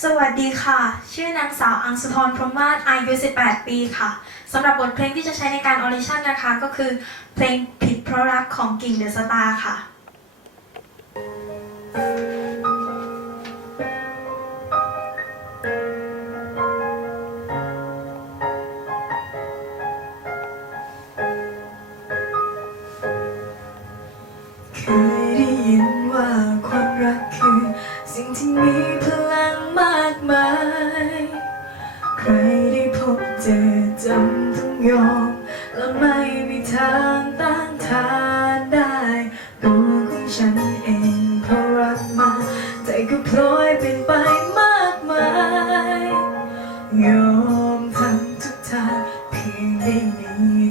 สวัสดีค่ะ ชื่อนางสาวอังสุพรพรหมมาศอายุ 18 ปีค่ะ สำหรับบทเพลงที่จะใช้ในการออริชั่นนะคะ ก็คือเพลงผิดเพราะรักของกิ่งเดอะสตาร์ค่ะ จะจำต้องยอมและไม่มีทางต้านทานได้ ตัวของฉันเองเพราะรักมาใจก็พลอยเป็นไปมากมายยอมทำทุกทางเพียงได้มี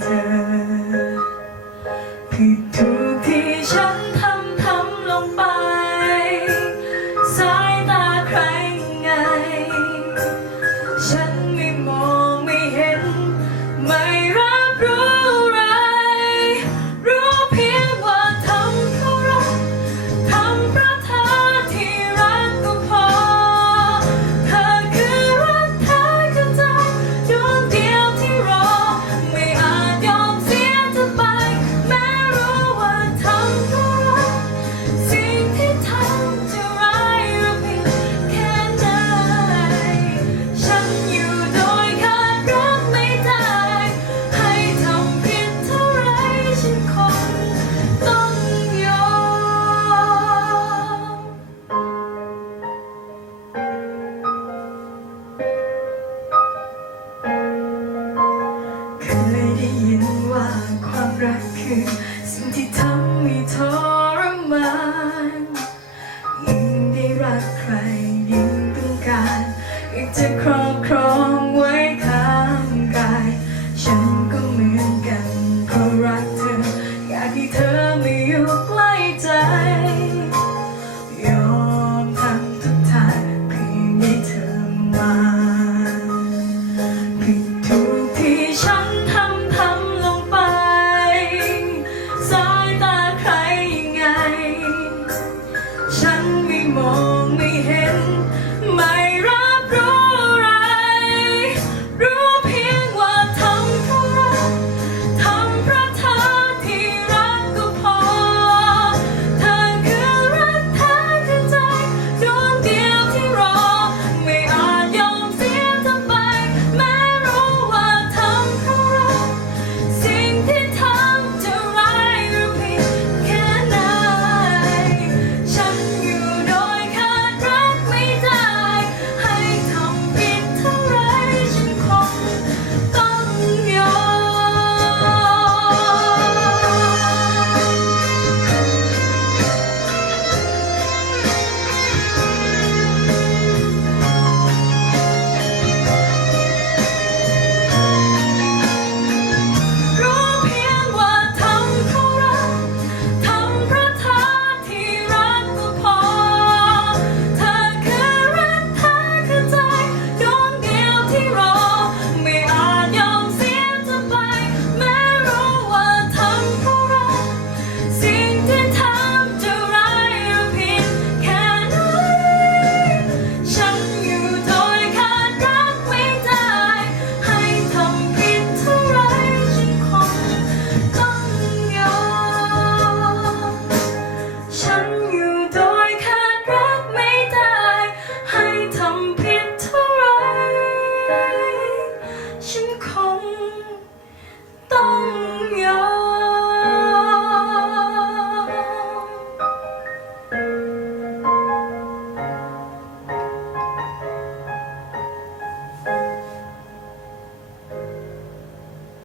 crawl, crawl.